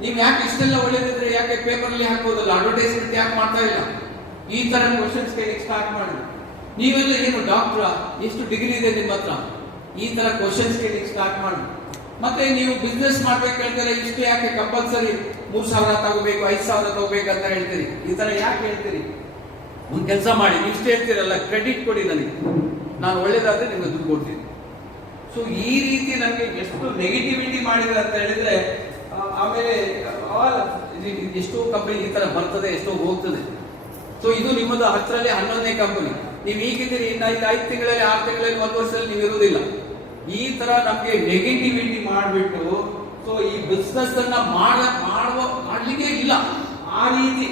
ನೀವು ಯಾಕೆ ಇಷ್ಟೆಲ್ಲ ಒಳ್ಳೇದಿದ್ರೆ ಯಾಕೆ ಪೇಪರಲ್ಲಿ ಹಾಕೋದಲ್ಲ ಅಡ್ವರ್ಟೈಸ್ಮೆಂಟ್ ಯಾಕೆ ಮಾಡ್ತಾ ಇಲ್ಲ? ಈ ತರ ಕ್ವಶನ್ಸ್ ಕೇಳಿ ಸ್ಟಾರ್ಟ್ ಮಾಡಿ ನೀವೆಲ್ಲ ಏನು ಡಾಕ್ಟ್ರ ಎಷ್ಟು ಡಿಗ್ರಿ ಇದೆ ನಿಮ್ಮ ಹತ್ರ? ಈ ತರ ಕ್ವಶನ್ಸ್ ಕೇಳಿ ಸ್ಟಾರ್ಟ್ ಮಾಡಿ ಮತ್ತೆ ನೀವು ಬಿಸ್ನೆಸ್ ಮಾಡ್ಬೇಕು ಹೇಳ್ತಾರೆ ಇಷ್ಟು ಯಾಕೆ ಕಂಪಲ್ಸರಿ ಮೂರ್ ಸಾವಿರ ತಗೋಬೇಕು, ಐದ್ ಸಾವಿರ ತಗೋಬೇಕು ಅಂತ ಹೇಳ್ತೀರಿ? ಈ ತರ ಯಾಕೆ ಹೇಳ್ತೀರಿ? ಒಂದು ಕೆಲಸ ಮಾಡಿ ಇಷ್ಟು ಹೇಳ್ತೀರಲ್ಲ ಕ್ರೆಡಿಟ್ ಕೊಡಿ ನನಗೆ. ನಾನು ಒಳ್ಳೇದಾದ್ರೆ ನಿಮ್ಗೆ ದುಡ್ಡು ಕೊಡ್ತೀನಿ. ಸೊ ಈ ರೀತಿ ನನಗೆ ಎಷ್ಟು ನೆಗೆಟಿವಿಟಿ ಮಾಡಿದ್ರೆ ಅಂತ ಹೇಳಿದ್ರೆ ಆಮೇಲೆ ಎಷ್ಟೋ ಕಂಪನಿ ಈ ತರ ಬರ್ತದೆ, ಎಷ್ಟೋ ಹೋಗ್ತದೆ. ಸೊ ಇದು ನಿಮ್ಮದು ಹತ್ತರಲ್ಲಿ ಹನ್ನೊಂದನೇ ಕಂಪನಿ ನೀವು ಈಗಿದ್ದೀರಿ, ಇನ್ನ ಐದು ತಿಂಗಳಲ್ಲಿ, ಆರು ತಿಂಗಳಲ್ಲಿ, ಒಂದು ವರ್ಷದಲ್ಲಿ ನೀವು ಇರುವುದಿಲ್ಲ. ಈ ತರ ನಮ್ಗೆ ನೆಗೆಟಿವಿಟಿ ಮಾಡಿಬಿಟ್ಟು ಸೊ ಈ ಬಿಸ್ನೆಸ್ ಅನ್ನ ಮಾಡ, ಮಾಡುವ, ಮಾಡ್ಲಿಕ್ಕೆ ಇಲ್ಲ. ಆ ರೀತಿ.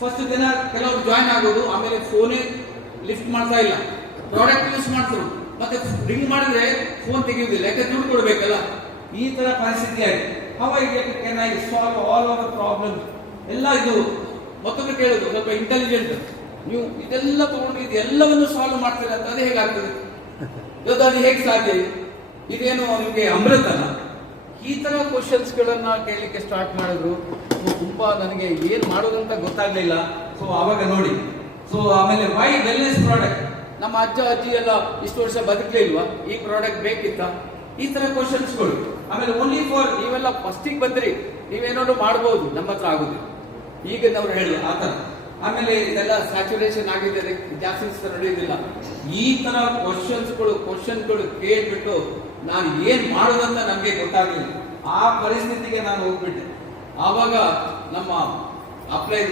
ಫಸ್ಟ್ ದಿನ ಕೆಲವರು ಜಾಯ್ನ್ ಆಗೋದು, ಆಮೇಲೆ ಫೋನೇ ಲಿಫ್ಟ್ ಮಾಡ್ತಾ ಇಲ್ಲ. ಪ್ರಾಡಕ್ಟ್ ಯೂಸ್ ಮಾಡ್ತಾರೆ ಮತ್ತೆ ರಿಂಗ್ ಮಾಡಿದ್ರೆ ಫೋನ್ ತೆಗೆಯುವುದಿಲ್ಲ, ಯಾಕಂದ್ರೆ ದುಡ್ಡು ಕೊಡ್ಬೇಕಲ್ಲ. ಈ ತರ ಪರಿಸ್ಥಿತಿ ಆಗಿದೆ. How I can I solve all our problem ಎಲ್ಲ ಇದು ಮತ್ತೊಮ್ಮೆ ಕೇಳೋದು, ಸ್ವಲ್ಪ ಇಂಟೆಲಿಜೆಂಟ್ ನೀವು ಇದೆಲ್ಲ ತಗೊಂಡು ಇದೆಲ್ಲವನ್ನು ಸಾಲ್ವ್ ಮಾಡ್ತೀರಾ ಅಂತ ಅದು ಹೇಗಾಗ್ತದೆ? ಇವತ್ತು ಅದು ಹೇಗೆ ಸಾಧ್ಯ ಇದೇನು ನಿಮಗೆ ಅಮೃತನ? ಈ ತರ ಕ್ವಶನ್ಸ್ ಗಳನ್ನ ಕೇಳಲಿಕ್ಕೆ ಸ್ಟಾರ್ಟ್ ಮಾಡಿದ್ರು. ತುಂಬಾ ನನಗೆ ಏನು ಮಾಡೋದಂತ ಗೊತ್ತಾಗ್ಲಿಲ್ಲ. ಸೊ ಆವಾಗ ನೋಡಿ. ಸೊ, ಆಮೇಲೆ ವೈ ವೆಲ್ನೆಸ್ ಪ್ರಾಡಕ್ಟ್ ನಮ್ಮ ಅಜ್ಜ ಅಜ್ಜಿ ಎಲ್ಲ ಇಷ್ಟು ವರ್ಷ ಬದುಕಲೇ ಇಲ್ವಾ? ಈ ಪ್ರಾಡಕ್ಟ್ ಬೇಕಿತ್ತ? ಈ ತರ ಕ್ವಶನ್ಸ್ಗಳು ಆಮೇಲೆ ಓನ್ಲಿ ಫಾರ್ ನೀವೆಲ್ಲ ಫಸ್ಟಿಗೆ ಬಂದ್ರಿ, ನೀವೇನಾದ್ರು ಮಾಡ್ಬೋದು, ನಮ್ಮ ಹತ್ರ ಆಗುದಿಲ್ಲ. ಈಗ ನಾವು ಹೇಳಿ ಆ ತರ ಆಮೇಲೆ ಇದೆಲ್ಲ ಸ್ಯಾಚುರೇಷನ್ ಆಗಿದೆ ಜಾಸ್ತಿ ನಡೆಯುದಿಲ್ಲ. ಈ ತರ ಕ್ವಶನ್ಸ್ಗಳು ಕ್ವಶನ್ಗಳು ಕೇಳ್ಬಿಟ್ಟು ನಾನು ಏನ್ ಮಾಡೋದಂತ ನನಗೆ ಗೊತ್ತಾಗಲಿಲ್ಲ. ಆ ಪರಿಸ್ಥಿತಿಗೆ ನಾನು ಹೋಗ್ಬಿಟ್ಟೆ. ಆವಾಗ ನಮ್ಮ ಅಪ್ಲೈ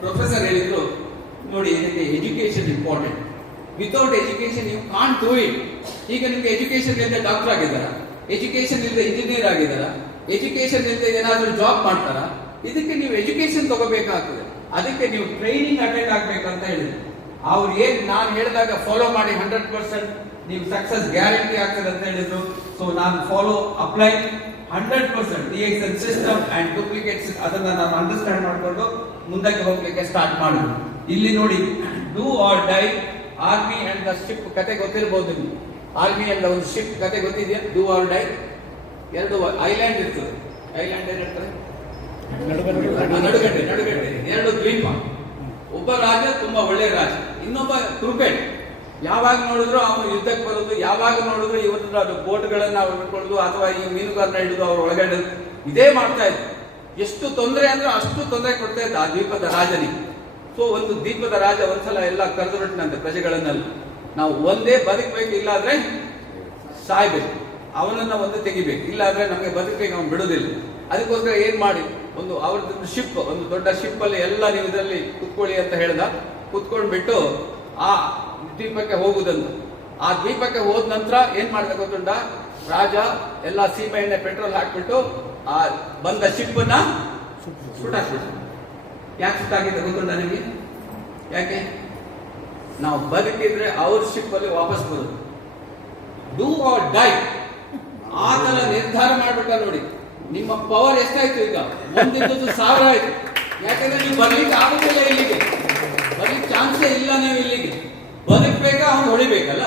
ಪ್ರೊಫೆಸರ್ ಹೇಳಿದ್ರು, ನೋಡಿ ಇದಕ್ಕೆ education important without education you can't do it ಈಗ ನಿಮ್ಗೆ ಎಜುಕೇಶನ್ ಡಾಕ್ಟರ್ ಆಗಿದ್ದಾರ? ಎಜುಕೇಶನ್ ಇಲ್ಲದೆ ಇಂಜಿನಿಯರ್ ಆಗಿದಾರ ಎಜುಕೇಶನ್ ಇಲ್ಲದೆ ಏನಾದರೂ ಜಾಬ್ ಮಾಡ್ತಾರ? ಇದಕ್ಕೆ ನೀವು ಎಜುಕೇಶನ್ ತಗೋಬೇಕಾಗ್ತದೆ. ಅದಕ್ಕೆ ನೀವು ಟ್ರೈನಿಂಗ್ ಅಟೆಂಡ್ ಆಗ್ಬೇಕಂತ ಹೇಳಿದ್ರು. ಅವ್ರು ಏನ್ ನಾನು ಹೇಳಿದಾಗ ಫಾಲೋ ಮಾಡಿ ಹಂಡ್ರೆಡ್ ಪರ್ಸೆಂಟ್ ನೀವು ಸಕ್ಸಸ್ ಗ್ಯಾರಂಟಿ ಆಗ್ತದೆ ಅಂತ ಹೇಳಿದ್ರು. ಸೊ ನಾನು follow apply hundred percent D X N system and duplicates ಅದನ್ನ ನಾನು ಅಂಡರ್ಸ್ಟ್ಯಾಂಡ್ ಮಾಡಿಕೊಂಡು ಮುಂದಕ್ಕೆ ಹೋಗ್ಲಿಕ್ಕೆ ಸ್ಟಾರ್ಟ್ ಮಾಡಿದ್ರು. ಇಲ್ಲಿ ನೋಡಿ do or die army and the ship ಕತೆ ಗೊತ್ತಿರ್ಬೋದು ನಿಮ್ಗೆ. ಆರ್ಮಿ ಒಂದು ಶಿಪ್ ಕತೆ ಗೊತ್ತಿದೆಯಾ? ಡೂ ಆರ್ ಡೈ ಎರಡು ಐಲ್ಯಾಂಡ್ ಇರ್ತದೆ. ಐಲ್ಯಾಂಡ್ ಏನಿರ್ತದೆ ನಡುಗಡ್ಡೆ. ನಡುಗಡ್ಡೆ ಎರಡು ದ್ವೀಪ. ಒಬ್ಬ ರಾಜ ತುಂಬಾ ಒಳ್ಳೆ ರಾಜ. ಇನ್ನೊಬ್ಬ ಕ್ರಿಕೆಟ್ ಯಾವಾಗ ನೋಡಿದ್ರು ಅವನು ಯುದ್ಧಕ್ಕೆ ಬರೋದು ಯಾವಾಗ ನೋಡಿದ್ರು ಇವತ್ತು ಬೋಟ್ಗಳನ್ನ ಅವ್ರು ಇಟ್ಕೊಳ್ಳೋದು ಅಥವಾ ಈ ಮೀನುಗಾರನ ಹಿಡಿದು ಅವ್ರ ಒಳಗಡೆ ಇದೇ ಮಾಡ್ತಾ ಇದ್ರು. ಎಷ್ಟು ತೊಂದರೆ ಅಂದ್ರೆ ಅಷ್ಟು ತೊಂದರೆ ಕೊಡ್ತಾ ಇದ್ದ ಆ ದ್ವೀಪದ ರಾಜನಿಗೆ. ಸೊ ಒಂದು ದ್ವೀಪದ ರಾಜ ಒಂದ್ಸಲ ಎಲ್ಲ ಕರೆದುಬಿಟ್ಟನಂತೆ ಪ್ರಜೆಗಳನ್ನೆಲ್ಲ. ನಾವು ಒಂದೇ ಬದುಕಬೇಕು, ಇಲ್ಲಾದ್ರೆ ಸಾಯ್ಬೇಕು. ಅವನನ್ನ ಒಂದು ತೆಗಿಬೇಕು. ಇಲ್ಲಾದ್ರೆ ನಮಗೆ ಬದುಕಬೇಕು ಅವನು ಬಿಡುದಿಲ್ಲ. ಅದಕ್ಕೋಸ್ಕರ ಏನ್ ಮಾಡಿ? ಒಂದು ಅವ್ರದ್ದು ಶಿಪ್ ಒಂದು ದೊಡ್ಡ ಶಿಪ್ ಅಲ್ಲಿ ಎಲ್ಲ ನೀವು ಇದರಲ್ಲಿ ಕುತ್ಕೊಳ್ಳಿ ಅಂತ ಹೇಳ್ದ. ಕುತ್ಕೊಂಡ್ಬಿಟ್ಟು ಆ ದ್ವೀಪಕ್ಕೆ ಹೋಗುದಂತ. ಆ ದ್ವೀಪಕ್ಕೆ ಹೋದ ನಂತರ ಏನ್ ಮಾಡ್ದ ಗೊತ್ತುಂಟ? ರಾಜ ಎಲ್ಲ ಸೀಮೆ ಎಣ್ಣೆ ಪೆಟ್ರೋಲ್ ಹಾಕ್ಬಿಟ್ಟು ಆ ಬಂದ ಶಿಪ್ ಅನ್ನ ಸುಟ್ಟ ಯಾಕೆ ಸುಟ್ಟಾಕಿದ್ದ ಗೊತ್ತುಂಟ ನಿಮಗೆ? ಯಾಕೆ? ನಾವು ಬದುಕಿದ್ರೆ ಅವ್ರ ಶಿಪ್ ಅಲ್ಲಿ ವಾಪಸ್ ಬರೋದು. ಡೂ ಆರ್ ಡೈ ಆ ನಿರ್ಧಾರ ಮಾಡ್ಬಿಟ್ಟ ನೋಡಿ. ನಿಮ್ಮ ಪವರ್ ಎಷ್ಟಾಯ್ತು ಈಗ? ಮುಂದಿದ್ದು ಸಾವಿರ ಆಯ್ತು. ಯಾಕಂದ್ರೆ ನೀವು ಬರ್ಲಿಕ್ಕೆ ಆಗುದಿಲ್ಲ ಇಲ್ಲಿಗೆ. ಬರ್ಲಿಕ್ಕೆ ಚಾನ್ಸ್ ಇಲ್ಲ ನೀವು ಇಲ್ಲಿಗೆ. ಬದುಕ್ಬೇಕಾ ಅವ್ನು ಹೊಡಿಬೇಕಲ್ಲ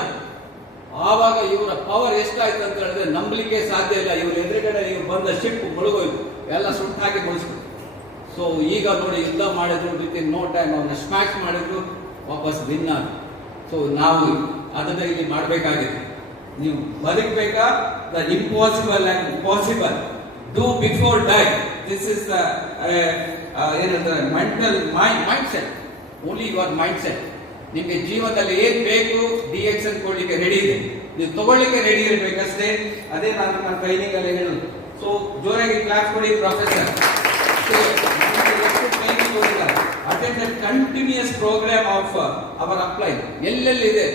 ಆವಾಗ ಇವರ ಪವರ್ ಎಷ್ಟಾಯ್ತು ಅಂತ ಹೇಳಿದ್ರೆ ನಂಬಲಿಕ್ಕೆ ಸಾಧ್ಯ ಇಲ್ಲ. ಇವ್ರ ಎದುರುಗಡೆ ಇವ್ರು ಬಂದ ಶಿಪ್ ಮುಳುಗೋಯ್ತು. ಎಲ್ಲ ಸುಟ್ಟಾಗಿ ಮುಳಿಸ್ಬಿಟ್ಟು ಸೊ ಈಗ ನೋಡಿ ಯುದ್ಧ ಮಾಡಿದ್ರು ವಿತ್ ಇನ್ ನೋ ಟೈಮ್ ಅವನ್ನ ಸ್ಮ್ಯಾಶ್ ಮಾಡಿದ್ರು. ವಾಪಸ್ ವಿನ್ ಸೊ ನಾವು ಅದನ್ನ ಇಲ್ಲಿ ಮಾಡಬೇಕಾಗಿದೆ. ನೀವು ಬದುಕಬೇಕಾ? The impossible and possible do before die this is the ಏನಂತಾರೆ mental mind mind set only your mind set ನಿಮಗೆ ಜೀವನದಲ್ಲಿ ಏನು ಬೇಕು ಡಿ ಎಕ್ಸ್ ಕೊಡ್ಲಿಕ್ಕೆ ರೆಡಿ ಇದೆ. ನೀವು ತಗೊಳ್ಳಿಕ್ಕೆ ರೆಡಿ ಇರಬೇಕಷ್ಟೇ. ಅದೇ ನಾನು ನನ್ನ ಟ್ರೈನಿಂಗ್ ಅಲ್ಲಿ ಹೇಳುದು. ಸೊ ಜೋರಾಗಿ ಕ್ಲಾಸ್ ಕೊಡಿ professor attend continuous program of our apply ಎಲ್ಲೆಲ್ಲಿದೆ?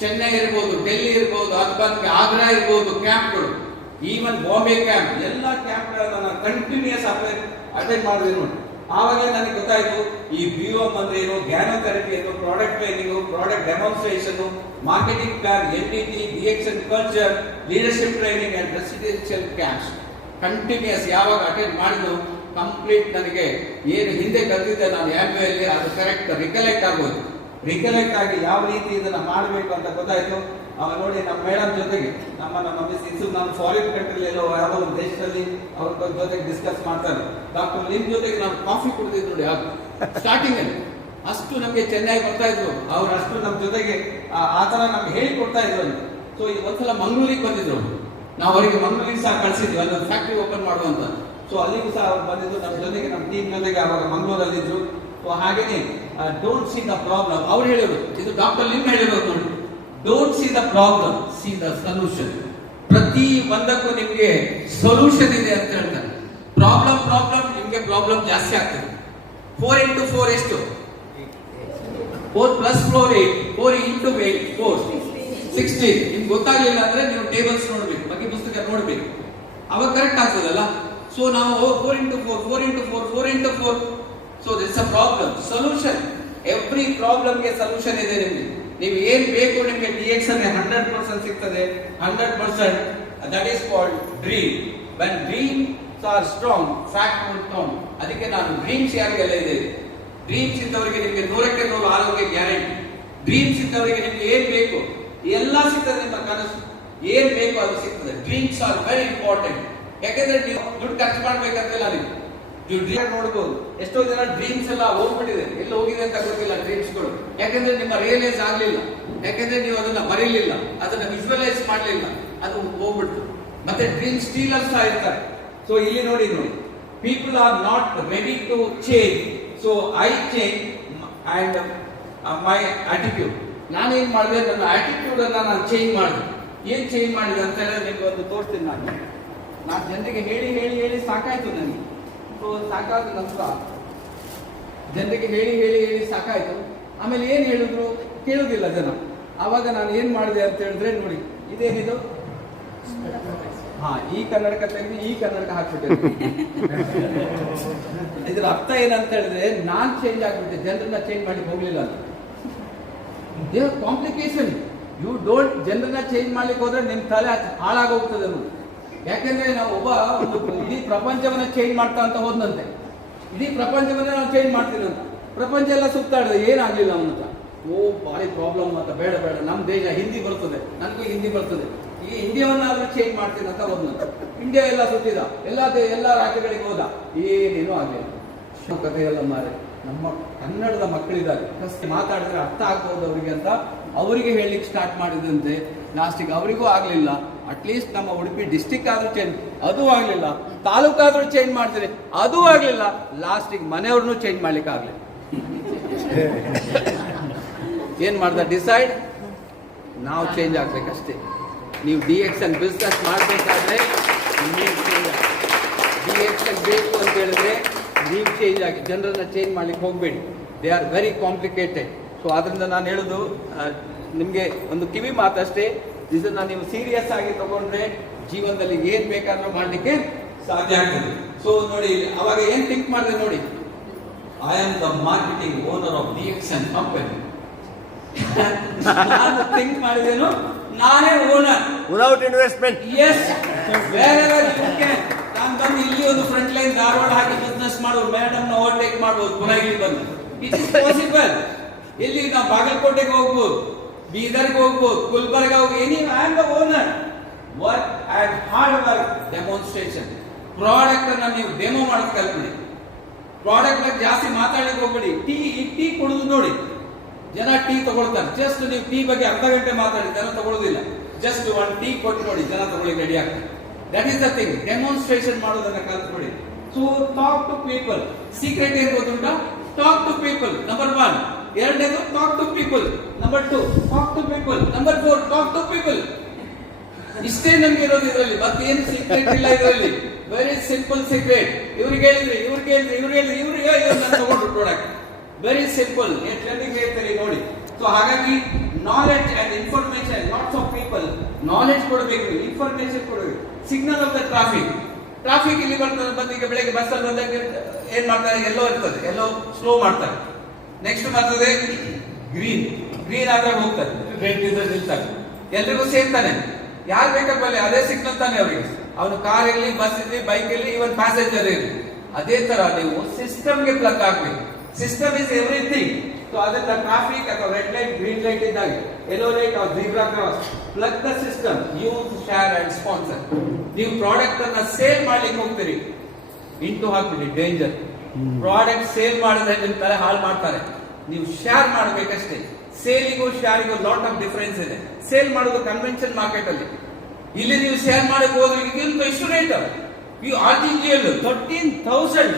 Chennai ಇರ್ಬೋದು, ಡೆಲ್ಲಿ ಇರ್ಬೋದು ಅಥವಾ ಆಗ್ರಾ ಇರ್ಬೋದು, ಕ್ಯಾಂಪ್ಗಳು. Even Bombay camp. ಎಲ್ಲ ಕ್ಯಾಂಪ್ಗಳನ್ನ ನಾನು ಕಂಟಿನ್ಯೂಸ್ ಅಪ್ಲೈ ಅಟೆಂಡ್ ಮಾಡಿದೆ ನೋಡಿ. ಆವಾಗ ನನಗೆ ಗೊತ್ತಾಯ್ತು, ಈ ಬಿ ಓ ಅಂದ್ರೆ ಏನು? ಗ್ಯಾನೋ ಥೆರಪಿ ಏನು? Product training product demonstration marketing plan N D T and culture leadership training and residential camps continuous ಯಾವಾಗ ಅಟೆಂಡ್ ಮಾಡಿದ್ರು ಕಂಪ್ಲೀಟ್ ನನಗೆ ಏನು ಹಿಂದೆ ಕಲಿತಿದ್ದೆ ನಾನು ಅಲ್ಲಿ ಅದು ಕರೆಕ್ಟ್ ರಿಕಲೆಕ್ಟ್ ಆಗೋದು ರಿಕಲೆಕ್ಟ್ ಆಗಿ ಯಾವ ರೀತಿ ಇದನ್ನ ಮಾಡಬೇಕು ಅಂತ ಗೊತ್ತಾಯ್ತು? ಅವ ನೋಡಿ ನಮ್ಮ ಮೇಡಮ್ ಜೊತೆಗೆ ನಮ್ಮ ನಮ್ಮ ಮಿಸ್ ಇಸು ನಾನು ಫಾರಿನ್ ಕಂಟ್ರಿ ಎಲ್ಲೋ ಯಾವುದೋ ಒಂದು ದೇಶದಲ್ಲಿ ಅವ್ರ ಜೊತೆಗೆ ಡಿಸ್ಕಸ್ ಮಾಡ್ತಾರೆ. ಡಾಕ್ಟರ್ ನಿಮ್ ಜೊತೆಗೆ ನಾವು ಕಾಫಿ ಕುಡಿದಿದ್ದು ನೋಡಿ ಆಗ ಸ್ಟಾರ್ಟಿಂಗ್ ಅಲ್ಲಿ ಅಷ್ಟು ನಮಗೆ ಚೆನ್ನಾಗಿ ಬರ್ತಾ ಇದ್ರು ಅವ್ರು ಅಷ್ಟು ನಮ್ಮ ಜೊತೆಗೆ, ಆ- ತರ ನಮ್ಗೆ ಹೇಳಿ ಕೊಡ್ತಾ ಇದ್ರು. ಅಂತ ಸೊ ಒಂದ್ಸಲ ಮಂಗಳೂರಿಗೆ ಬಂದಿದ್ರು. ನಾವು ಅವರಿಗೆ ಮಂಗಳೂರಿಗೆ ಸಹ ಕಳ್ಸಿದ್ವಿ ಅಲ್ಲೊಂದು ಫ್ಯಾಕ್ಟ್ರಿ ಓಪನ್ ಮಾಡುವಂತ. ಸೊ ಅಲ್ಲಿಗೂ ಸಹ ಅವ್ರು ಬಂದಿದ್ದು ನಮ್ಮ ಜೊತೆಗೆ ನಮ್ಮ ಟೀಮ್ ಜೊತೆಗೆ ಅವಾಗ ಮಂಗಳೂರಲ್ಲಿ ಇದ್ರು ಸೊ ಹಾಗೇನೆ ಡೋಂಟ್ ಸಿ ದ ಪ್ರಾಬ್ಲಮ್ ಅವ್ರು ಹೇಳಿದ್ರು ಇದು ಡಾಕ್ಟರ್ ಲಿಮ್ ಹೇಳಿರೋದು ನೋಡಿ. Don't see the problem see the solution ಪ್ರತಿ ಒಂದಕ್ಕೂ ನಿಮಗೆ ಸೊಲ್ಯೂಷನ್ ಇದೆ ಅಂತ ಹೇಳ್ತಾರೆ. ಪ್ರಾಬ್ಲಮ್ ಪ್ರಾಬ್ಲಮ್ ನಿಮಗೆ ಪ್ರಾಬ್ಲಮ್ ಜಾಸ್ತಿ ಆಗ್ತದೆ. ಫೋರ್ ಇಂಟು ಫೋರ್ ಎಷ್ಟು? Four plus four eight four into eight four sixteen ನಿಮ್ಗೆ ಗೊತ್ತಾಗಲಿಲ್ಲ ಅಂದ್ರೆ ನೀವು ಟೇಬಲ್ಸ್ ನೋಡ್ಬೇಕು, ಬಗ್ಗೆ ಪುಸ್ತಕ ನೋಡ್ಬೇಕು. ಅವಾಗ ಕರೆಕ್ಟ್ ಆಗ್ತದಲ್ಲ? ಸೊ ನಾವು four into four four into four four into four so this uh problem solution every ಪ್ರಾಬ್ಲಮ್ಗೆ solution ಇದೆ ನಿಮ್ಗೆ. ನೀವು ಏನ್ ಬೇಕು ನಿಮಗೆ ಡಿ ಎಕ್ಸ್ ಅಲ್ಲಿ ಹಂಡ್ರೆಡ್ ಪರ್ಸೆಂಟ್ ಸಿಗ್ತದೆ hundred percent that is called dream when dreams are strong fact strong ಅದಕ್ಕೆ ನಾನು ಡ್ರೀಮ್ಸ್ ಯಾರಿಗೆಲ್ಲ ಇದೆ? ಡ್ರೀಮ್ಸ್ ಇದ್ದವರಿಗೆ ನಿಮಗೆ ನೂರಕ್ಕೆ ನೂರು ಆರೋಗ್ಯ ಗ್ಯಾರಂಟಿ ಡ್ರೀಮ್ಸ್ ಇದ್ದವರಿಗೆ ನಿಮಗೆ ಏನ್ ಬೇಕು? ಎಲ್ಲ ಸಿಗ್ತದೆ ನಿಮ್ಮ ಕನಸು. ಏನ್ ಬೇಕು ಅದು ಸಿಗ್ತದೆ. ಡ್ರೀಮ್ಸ್ ಆರ್ ವೆರಿ ಇಂಪಾರ್ಟೆಂಟ್ ಯಾಕೆಂದ್ರೆ ನೀವು ದುಡ್ಡು ಖರ್ಚು ಮಾಡ್ಬೇಕಂತಿಲ್ಲ ನೀವು. ನೀವು ಡ್ರೀಮ್ ನೋಡ್ಬೋದು. ಎಷ್ಟೋ ಜನ ಡ್ರೀಮ್ಸ್ ಎಲ್ಲ ಹೋಗ್ಬಿಟ್ಟಿದೆ. ಎಲ್ಲಿ ಹೋಗಿದೆ ಅಂತ ಗೊತ್ತಿಲ್ಲ ಡ್ರೀಮ್ಸ್ಗಳು ಯಾಕೆಂದ್ರೆ ನಿಮ್ಮ ರಿಯಲೈಸ್ ಆಗ್ಲಿಲ್ಲ. ಯಾಕೆಂದ್ರೆ ನೀವು ಅದನ್ನ ಬರೀಲಿಲ್ಲ ಅದನ್ನ ವಿಜುವಲೈಸ್ ಮಾಡ್ಲಿಲ್ಲ. ಅದು ಹೋಗ್ಬಿಟ್ಟು ಮತ್ತೆ ಡ್ರೀಮ್ ಸ್ಟೀಲರ್ಸ್ ಸಹ ಇರ್ತಾರೆ. ಸೊ ಇಲ್ಲಿ ನೋಡಿ ನೋಡಿ. People are not ready to change so I change and my attitude ನಾನೇನ್ ಮಾಡಿದೆ? ನನ್ನ ಆಟಿಟ್ಯೂಡ್ ಅನ್ನ ನಾನು ಚೇಂಜ್ ಮಾಡಿದೆ. ಏನ್ ಚೇಂಜ್ ಮಾಡಿದೆ ಅಂತ ಹೇಳಿದ್ರೆ ನಿಮ್ಗೆ ಒಂದು ತೋರಿಸ್ತೀನಿ ನಾನು. ನಾನು ಜನರಿಗೆ ಹೇಳಿ ಹೇಳಿ ಹೇಳಿ ಸಾಕಾಯ್ತು ನನಗೆ. ಸೊ ಸಾಕಾದ ನಂತರ ಜನರಿಗೆ ಹೇಳಿ ಹೇಳಿ ಹೇಳಿ ಸಾಕಾಯ್ತು. ಆಮೇಲೆ ಏನ್ ಹೇಳಿದ್ರು? ಕೇಳುದಿಲ್ಲ ಜನ. ಆವಾಗ ನಾನು ಏನ್ ಮಾಡಿದೆ ಅಂತ ಹೇಳಿದ್ರೆ ನೋಡಿ ಇದೇನಿದು? ಹಾ ಈ ಕನ್ನಡಕ ತೆಗೆದು ಈ ಕನ್ನಡಕ ಹಾಕ್ಬಿಟ್ಟೆ. ಇದ್ರ ಅರ್ಥ ಏನಂತ ಹೇಳಿದ್ರೆ ನಾನ್ ಚೇಂಜ್ ಆಗ್ಬಿಟ್ಟೆ. ಜನರನ್ನ ಚೇಂಜ್ ಮಾಡಿ ಹೋಗ್ಲಿಲ್ಲ ಅಂತ. ಕಾಂಪ್ಲಿಕೇಶನ್ ಯು ಡೋಂಟ್ ಜನರನ್ನ ಚೇಂಜ್ ಮಾಡ್ಲಿಕ್ಕೆ ಹೋದ್ರೆ ನಿಮ್ ತಲೆ ಹಾಳಾಗೋಗ್ತದೆ ಅದು ಯಾಕೆಂದ್ರೆ ನಾವು ಒಬ್ಬ ಇಡೀ ಪ್ರಪಂಚವನ್ನ ಚೇಂಜ್ ಮಾಡ್ತಾ ಅಂತ ಹೋದಂತೆ ಇಡೀ ಪ್ರಪಂಚವನ್ನ ನಾವು ಚೇಂಜ್ ಮಾಡ್ತೀನಿ ಅಂತ ಪ್ರಪಂಚ ಎಲ್ಲ ಸುತ್ತಾಡಿದೆ ಏನಾಗ್ಲಿಲ್ಲ ಅವನಂತ ಓ, ಭಾರಿ ಪ್ರಾಬ್ಲಮ್ ಅಂತ ಬೇಡ ಬೇಡ. ನಮ್ಮ ದೇಶ ಹಿಂದಿ ಬರ್ತದೆ. ನನಗೂ ಹಿಂದಿ ಬರ್ತದೆ. ಈ ಇಂಡಿಯಾವನ್ನಾದ್ರೂ ಚೇಂಜ್ ಮಾಡ್ತೀನಿ ಅಂತ ಹೋದ್ನಂತ. ಇಂಡಿಯಾ ಎಲ್ಲ ಸುತ್ತಿದ. ಎಲ್ಲ ಎಲ್ಲ ರಾಜ್ಯಗಳಿಗೆ ಹೋದ. ಏನೇನೂ ಆಗಲಿಲ್ಲ. ಕಥೆಯೆಲ್ಲ ಮಾರೆ. ನಮ್ಮ ಕನ್ನಡದ ಮಕ್ಕಳಿದ್ದಾರೆ ಫಸ್ಟ್ ಮಾತಾಡಿದ್ರೆ ಅರ್ಥ ಆಗ್ಬೋದು ಅವರಿಗೆ ಅಂತ ಅವರಿಗೆ ಹೇಳಲಿಕ್ಕೆ ಸ್ಟಾರ್ಟ್ ಮಾಡಿದಂತೆ ಲಾಸ್ಟಿಗೆ ಅವರಿಗೂ ಆಗ್ಲಿಲ್ಲ. ಅಟ್ಲೀಸ್ಟ್ ನಮ್ಮ ಉಡುಪಿ ಡಿಸ್ಟಿಕ್ ಆದರೂ ಚೇಂಜ್ ಅದು ಆಗಲಿಲ್ಲ. ತಾಲೂಕಾದರೂ ಚೇಂಜ್ ಮಾಡ್ತೀರಿ, ಅದು ಆಗಲಿಲ್ಲ. ಲಾಸ್ಟಿಗೆ ಮನೆಯವ್ರನ್ನೂ ಚೇಂಜ್ ಮಾಡ್ಲಿಕ್ಕೆ ಆಗಲಿಲ್ಲ. ಏನು ಮಾಡ್ದ? ಡಿಸೈಡ್ ನಾವು ಚೇಂಜ್ ಆಗಬೇಕಷ್ಟೇ. ನೀವು ಡಿ ಎಕ್ಸ್ ಎನ್ ಬಿಸ್ನೆಸ್ ಮಾಡಬೇಕಾದ್ರೆ ಡಿ ಎಕ್ಸ್ ಎನ್ ಬೇಕು ಅಂತ ಹೇಳಿದ್ರೆ ನೀವು ಚೇಂಜ್ ಆಗಿ, ಜನರನ್ನ ಚೇಂಜ್ ಮಾಡ್ಲಿಕ್ಕೆ ಹೋಗಬೇಡಿ. They are very complicated so ಅದರಿಂದ ನಾನು ಹೇಳೋದು ನಿಮಗೆ ಒಂದು ಕಿವಿ ಮಾತಷ್ಟೇ. ಇದನ್ನ ನೀವು ಸೀರಿಯಸ್ ಆಗಿ ತಗೊಂಡ್ರೆ ಜೀವನದಲ್ಲಿ ಏನ್ ಬೇಕಾದ್ರೂ ಮಾಡ್ಲಿಕ್ಕೆ ಸಾಧ್ಯ ಆಗ್ತದೆ. ಸೊ ನೋಡಿ ಅವಾಗ ಏನ್ ಥಿಂಕ್ ಮಾಡಿದೆ ನೋಡಿ? I am the marketing owner of D X N company ನಾನು ಥಿಂಕ್ ಮಾಡಿದೇನು ನಾನೇ ಓನರ್ ವಿದೌಟ್ ಇನ್ವೆಸ್ಟ್ಮೆಂಟ್ ಎಸ್ ಬೇರೆ ನಾನು ಬಂದು ಇಲ್ಲಿ ಒಂದು ಫ್ರಂಟ್ ಲೈನ್ ಧಾರವಾಡ ಹಾಕಿ ಬಿಸ್ನೆಸ್ ಮಾಡೋದು ಮೇಡಮ್ನ ಓವರ್ಟೇಕ್ ಮಾಡ್ಬೋದು ಪುನಃ ಇಲ್ಲಿ ಬಂದು. ಇಟ್ ಇಸ್ ಪಾಸಿಬಲ್ ಇಲ್ಲಿ ನಾವು ಬಾಗಲಕೋಟೆಗೆ ಹೋಗ್ಬೋದು? ಬೀದರ್ಗೆ ಹೋಗ್ಬೋದು Gulbarga any I owner work and hard work demonstration product ಅನ್ನ ನೀವು ಡೆಮೋ ಮಾಡೋದು ಕಲ್ಪನೆ ಪ್ರಾಡಕ್ಟ್ ಬಗ್ಗೆ ಜಾಸ್ತಿ ಮಾತಾಡಲಿಕ್ಕೆ ಹೋಗ್ಬೇಡಿ. ಟೀ ಟೀ ಕುಡಿದು ನೋಡಿ. ಜನ ಟೀ ತಗೊಳ್ತಾರೆ. ಜಸ್ಟ್ ನೀವು ಟೀ ಬಗ್ಗೆ ಅರ್ಧ ಗಂಟೆ ಮಾತಾಡಿ, ಜನ ತಗೊಳ್ಳೋದಿಲ್ಲ ಜಸ್ಟ್ ಒನ್ ಟೀ ಕೊಟ್ಟು ನೋಡಿ, ಜನ ತಗೊಳ್ಳಿ ರೆಡಿ ಆಗ್ತಾರೆ. That is the thing demonstration ಮಾಡೋದನ್ನ ಕಲ್ತ್ಕೊಳ್ಳಿ so talk to people secret ಏನ್ ಗೊತ್ತುಂಟಾ? Talk to people number one ಎರಡನೇದು talk to people number two talk to people number four talk to people ಇಷ್ಟೇ ನಮ್ಗೆ ಇರೋದು ಇದರಲ್ಲಿ. ಮತ್ತೇನು ಸೀಕ್ರೆಟ್ ಇಲ್ಲ ಇದರಲ್ಲಿ. ವೆರಿ ಸಿಂಪಲ್ ಸೀಕ್ರೆಟ್ ಇವ್ರಿಗೆ ಹೇಳಿದ್ರಿ ಇವ್ರಿಗೆ ಹೇಳಿದ್ರಿ ಇವ್ರಿಗೆ ಹೇಳಿದ್ರಿ ಇವ್ರಿಗೆ ನಾನು ತಗೊಂಡ್ರು ಪ್ರಾಡಕ್ಟ್ ವೆರಿ ಸಿಂಪಲ್ ಟ್ರೆಂಡಿಂಗ್ ಹೇಳ್ತಾರೆ ನೋಡಿ. ಸೊ ಹಾಗಾಗಿ knowledge and information lots of people knowledge ಕೊಡಬೇಕು ಇನ್ಫಾರ್ಮೇಶನ್ ಕೊಡಬೇಕು. Signal of the traffic traffic ಇಲ್ಲಿ ಬರ್ತದೆ, ಬಂದು ಈಗ ಬೆಳಗ್ಗೆ ಬಸ್ ಅಲ್ಲಿ ಬಂದಾಗ ಏನ್ ಮಾಡ್ತಾರೆ? ಎಲ್ಲೋ ಇರ್ತದೆ. ಎಲ್ಲೋ ಸ್ಲೋ ಮಾಡ್ತಾರೆ. ನೆಕ್ಸ್ಟ್ ಬರ್ತದೆ ಗ್ರೀನ್ ಗ್ರೀನ್ ಆದ್ರೆ ಹೋಗ್ತಾರೆ ರೆಡ್ ಇದ್ರೆ ನಿಲ್ತಾರೆ ಎಲ್ರಿಗೂ ಸೇಮ್ ತಾನೆ. ಯಾರು ಬೇಕಪ್ಪ ಅಲ್ಲಿ ಅದೇ ಸಿಗ್ನಲ್ ತಾನೆ ಅವರಿಗೆ. ಅವನು ಕಾರ್ ಇರಲಿ ಬಸ್ ಇರಲಿ ಬೈಕ್ ಇರಲಿ ಇವನ್ ಪ್ಯಾಸೆಂಜರ್ ಇರಲಿ ಅದೇ ತರ ನೀವು ಸಿಸ್ಟಮ್ಗೆ ಪ್ಲಗ್ ಹಾಕ್ಬೇಕು ಸಿಸ್ಟಮ್ ಇಸ್ ಎವ್ರಿಥಿಂಗ್ ಸೊ ಅದನ್ನ ಟ್ರಾಫಿಕ್ ಅಥವಾ ರೆಡ್ ಲೈಟ್ ಗ್ರೀನ್ ಲೈಟ್ ಇದ್ದಾಗ. ಯೆಲ್ಲೋ ಲೈಟ್ ಅಥವಾ zebra cross plug the system use share and sponsor ನೀವು ಪ್ರಾಡಕ್ಟ್ ಅನ್ನ ಸೇಲ್ ಮಾಡ್ಲಿಕ್ಕೆ ಹೋಗ್ತೀರಿ. ಇಂಟು ಹಾಕ್ಬಿಡಿ ಡೇಂಜರ್ ಪ್ರಾಡಕ್ಟ್ ಸೇಲ್ ಮಾಡಿದ್ರೆ ನಿಮ್ ತಲೆ ಹಾಳು ಮಾಡ್ತಾರೆ. ನೀವು ಶೇರ್ ಮಾಡಬೇಕಷ್ಟೇ. ಸೇಲಿಗೂ ಶೇರಿಗೂ ಲಾಟ್ ಆಫ್ ಡಿಫರೆನ್ಸ್ ಇದೆ. ಸೇಲ್ ಮಾಡೋದು ಕನ್ವೆನ್ಷನ್ ಮಾರ್ಕೆಟ್ ಅಲ್ಲಿ. ಇಲ್ಲಿ ನೀವು ಶೇರ್ ಮಾಡಕ್ ಹೋದ್ರೆ ಇದಕ್ಕಿಂತ ಇಷ್ಟು ರೇಟ್ ಈ R T G L thirteen thousand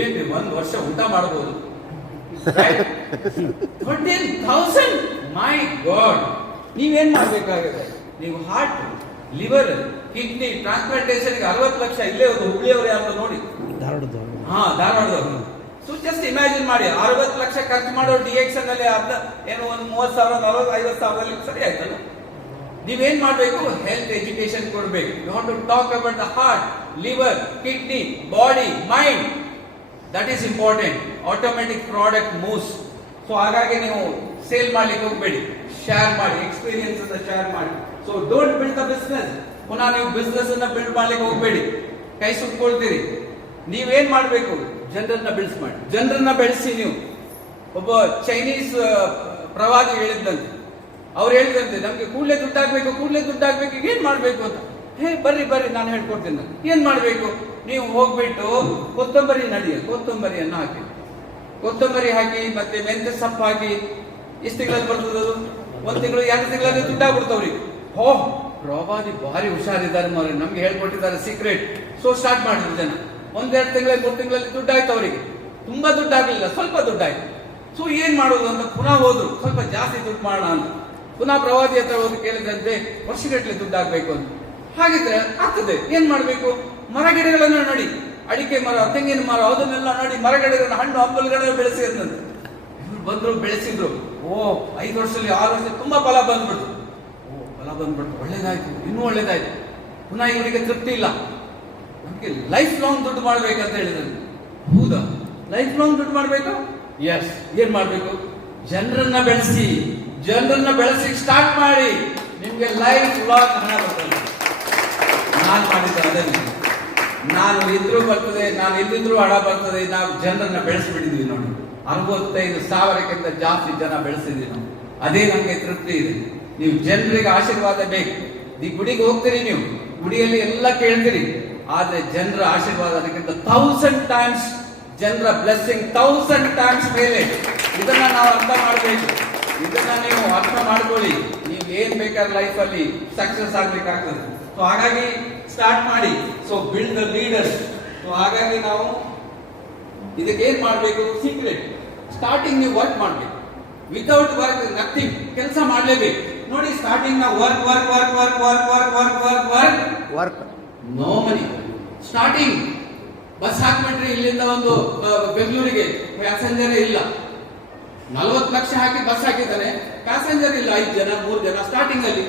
ಏನ್ ಒಂದ್ ವರ್ಷ ಊಟ ಮಾಡಬಹುದು ಥರ್ಟೀನ್ ಥೌಸಂಡ್ ಮೈ ಗಾಡ್ ನೀವೇನ್ ಮಾಡ್ಬೇಕಾಗಿದೆ? ನೀವು ಹಾರ್ಟ್ ಲಿವರ್ ಕಿಡ್ನಿ ಟ್ರಾನ್ಸ್ಪ್ಲಾಂಟೇಶನ್ ಅರವತ್ತು ಲಕ್ಷ ಇಲ್ಲೇ ಒಂದು ಹುಬ್ಳಿಯವರು ಯಾರು ನೋಡಿ. ಹಾ, ಧಾರವಾಡದವರು. ಸೊ ಜಸ್ಟ್ ಇಮ್ಯಾಜಿನ್ ಮಾಡಿ, ಅರವತ್ತು ಲಕ್ಷ ಖರ್ಚು ಮಾಡೋ ಡಿ ಎಕ್ಷನ್ ಅಲ್ಲಿ ಅರ್ಧ, ಏನು ಒಂದು ಮೂವತ್ತು ಸಾವಿರ, ನಲವತ್ತು, ಐವತ್ತು ಸಾವಿರದಲ್ಲಿ ಸರಿ ಆಯ್ತಲ್ಲ? ನೀವೇನ್ ಮಾಡಬೇಕು? ಹೆಲ್ತ್ ಎಜುಕೇಶನ್ ಕೊಡ್ಬೇಕು. You want to talk about the heart liver kidney body mind that is important automatic product moves so ಹಾಗಾಗಿ ನೀವು ಸೇಲ್ ಮಾಡ್ಲಿಕ್ಕೆ ಹೋಗ್ಬೇಡಿ. ಶೇರ್ ಮಾಡಿ ಎಕ್ಸ್ಪೀರಿಯನ್ಸ್ ಅನ್ನ ಶೇರ್ ಮಾಡಿ. So don't build the business ಪುನಃ ನೀವು ಬಿಸ್ನೆಸ್ ಅನ್ನ ಬಿಲ್ಡ್ ಮಾಡ್ಲಿಕ್ಕೆ ಹೋಗ್ಬೇಡಿ. ಕೈ ಸುಟ್ಕೊಳ್ತೀರಿ ನೀವೇನ್ ಮಾಡಬೇಕು? ಜನರನ್ನ ಬೆಳೆಸಿ ಮಾಡಿ. ಜನರನ್ನ ಬೆಳೆಸಿ ನೀವು. ಒಬ್ಬ ಚೈನೀಸ್ ಪ್ರವಾದಿ ಹೇಳಿದ್ದಂತೆ ಅವ್ರು ಹೇಳಿದಂತೆ ನಮ್ಗೆ ಕೂಡಲೇ ದುಡ್ಡಾಗಬೇಕು ಕೂಡಲೇ ದುಡ್ಡಾಗಬೇಕು ಏನ್ ಮಾಡ್ಬೇಕು ಅಂತ. ಹೇ, ಬರ್ರಿ ಬರ್ರಿ, ನಾನು ಹೇಳ್ಕೊಡ್ತೀನಿ ನಾನು. ಏನ್ ಮಾಡ್ಬೇಕು? ನೀವು ಹೋಗ್ಬಿಟ್ಟು ಕೊತ್ತಂಬರಿ ನಡಿಯ, ಕೊತ್ತಂಬರಿಯನ್ನು ಹಾಕಿ. ಕೊತ್ತಂಬರಿ ಹಾಕಿ, ಮತ್ತೆ ಮೆಂತ್ಯ ಸೊಪ್ಪು ಹಾಕಿ. ಎಷ್ಟು ತಿಂಗಳಲ್ಲಿ ಬರ್ತದ ಅದು? ಒಂದು ತಿಂಗಳು, ಎರಡು ತಿಂಗಳಲ್ಲಿ ದುಡ್ಡಾಗ್ಬಿಡ್ತಾವ್ರಿ ಹೋ, ಪ್ರವಾದಿ ಭಾರಿ ಹುಷಾರಿದ್ದಾರೆ ನಮ್ಗೆ ಹೇಳ್ಕೊಟ್ಟಿದ್ದಾರೆ ಸೀಕ್ರೆಟ್ ಸೊ ಸ್ಟಾರ್ಟ್ ಮಾಡಿದ್ರು ಜನ. ಒಂದೆರಡು ತಿಂಗಳ, ಮೂರು ತಿಂಗಳಲ್ಲಿ ದುಡ್ಡಾಯ್ತು ಅವರಿಗೆ. ತುಂಬಾ ಆಗಲಿಲ್ಲ ಸ್ವಲ್ಪ ದುಡ್ಡಾಯ್ತು. ಸೊ ಏನ್ ಮಾಡೋದು ಅಂತ ಪುನಃ ಹೋದ್ರು, ಸ್ವಲ್ಪ ಜಾಸ್ತಿ ದುಡ್ಡು ಮಾಡೋಣ ಅಂತ. ಪುನಃ ಪ್ರವಾದಿ ಹತ್ರ ಹೋಗಿ ಕೇಳಿದಂತೆ ವರ್ಷಗಟ್ಟಲೆ ದುಡ್ಡಾಗ್ಬೇಕು ಅಂತ. ಹಾಗಿದ್ರೆ ಆಗ್ತದೆ, ಏನ್ ಮಾಡ್ಬೇಕು? ಮರ ಗಿಡಗಳನ್ನ ನೋಡಿ. ಅಡಿಕೆ ಮರ, ತೆಂಗಿನ ಮರ, ಅದನ್ನೆಲ್ಲ ನೋಡಿ. ಮರಗಿಡಗಳನ್ನ ಹಣ್ಣು, ಹಂಪಲುಗಳನ್ನ ಬೆಳೆಸಿ ಅಂತ ಇವ್ರು ಬಂದ್ರು, ಬೆಳೆಸಿದ್ರು. ಓ, ಐದು ವರ್ಷದಲ್ಲಿ, ಆರು ವರ್ಷ ತುಂಬಾ ಫಲ ಬಂದ್ಬಿಡ್ತು. ಓ, ಫಲ ಬಂದ್ಬಿಡ್ತು. ಒಳ್ಳೇದಾಯ್ತು, ಇನ್ನೂ ಒಳ್ಳೇದಾಯ್ತು. ಪುನಃ ಇವರಿಗೆ ತೃಪ್ತಿ ಇಲ್ಲ. ಲೈಫ್ ಲಾಂಗ್ ದುಡ್ಡು ಮಾಡ್ಬೇಕಂತ ಹೇಳಿದ್ರು. ಹೌದಾ? ಲೈಫ್ ಲಾಂಗ್ ದುಡ್ಡು ಮಾಡ್ಬೇಕು? ಎಸ್ ಏನ್ ಮಾಡ್ಬೇಕು? ಜನರನ್ನ ಬೆಳೆಸಿ ಜನರನ್ನ ಬೆಳೆಸಿ ಸ್ಟಾರ್ಟ್ ಮಾಡಿ, ನಿಮ್ಗೆ ಲೈಫ್ ಲಾಂಗ್ ಹಣ ಬರ್ತದೆ. ನಾನು ಮಾಡಿದ್ದೆ ನಾನು ಇದ್ರೂ ಬರ್ತದೆ, ನಾನು ಇಲ್ಲಿದ್ರು ಹಣ ಬರ್ತದೆ, ನಾವು ಜನರನ್ನ ಬೆಳೆಸ್ಬಿಟ್ಟಿದ್ವಿ ನೋಡಿ. ಅರವತ್ತೈದು ಸಾವಿರಕ್ಕಿಂತ ಜಾಸ್ತಿ ಜನ ಬೆಳೆಸಿದ್ವಿ ನಾವು. ಅದೇ ನಮಗೆ ತೃಪ್ತಿ ಇದೆ. ನೀವು ಜನರಿಗೆ ಆಶೀರ್ವಾದ ಬೇಕು. ಈ ಗುಡಿಗೆ ಹೋಗ್ತೀರಿ ನೀವು. ಗುಡಿಯಲ್ಲಿ ಎಲ್ಲ ಕೇಳ್ತೀರಿ. ಆದ್ರೆ ಜನರ ಆಶೀರ್ವಾದ ಅದಕ್ಕಿಂತ ಥೌಸಂಡ್ ಟೈಮ್ಸ್ ಜನರ ಬ್ಲೆಸ್ಸಿಂಗ್ ಥೌಸಂಡ್ ಟೈಮ್ಸ್ ಮೇಲೆ. ಇದನ್ನ ನಾವು ಅರ್ಥ ಮಾಡಬೇಕು. ಇದನ್ನ ನೀವು ಅರ್ಥ ಮಾಡ್ಕೊಳ್ಳಿ. ನೀವು ಏನ್ ಬೇಕಾದ್ರೆ ಅಲ್ಲಿ ಸಕ್ಸಸ್ ಆಗ್ಬೇಕಾಗ್ತದೆ ಸೊ ಹಾಗಾಗಿ ಸ್ಟಾರ್ಟ್ ಮಾಡಿ. So build the leaders so ಹಾಗಾಗಿ ನಾವು ಇದಕ್ಕೆ ಏನ್ ಮಾಡಬೇಕು? ಸೀಕ್ರೆಟ್ ಸ್ಟಾರ್ಟಿಂಗ್ ನೀವು ವರ್ಕ್ ಮಾಡ್ಬೇಕು. ವಿತೌಟ್ ವರ್ಕ್ ನಥಿಂಗ್ ಕೆಲಸ ಮಾಡಲೇಬೇಕು. ನೋಡಿ ಸ್ಟಾರ್ಟಿಂಗ್ ನಾವು work work work work work work work work work work no money starting bus ಹಾಕ್ಬಿಟ್ರಿ ಇಲ್ಲಿಂದ ಒಂದು ಬೆಂಗಳೂರಿಗೆ ಪ್ಯಾಸೆಂಜರ್ ಇಲ್ಲ. ನಲವತ್ತು ಲಕ್ಷ ಹಾಕಿ ಬಸ್ ಹಾಕಿದ್ದಾನೆ ಪ್ಯಾಸೆಂಜರ್ ಇಲ್ಲ, ಐದು ಜನ, ಮೂರು ಜನ ಸ್ಟಾರ್ಟಿಂಗ್ ಅಲ್ಲಿ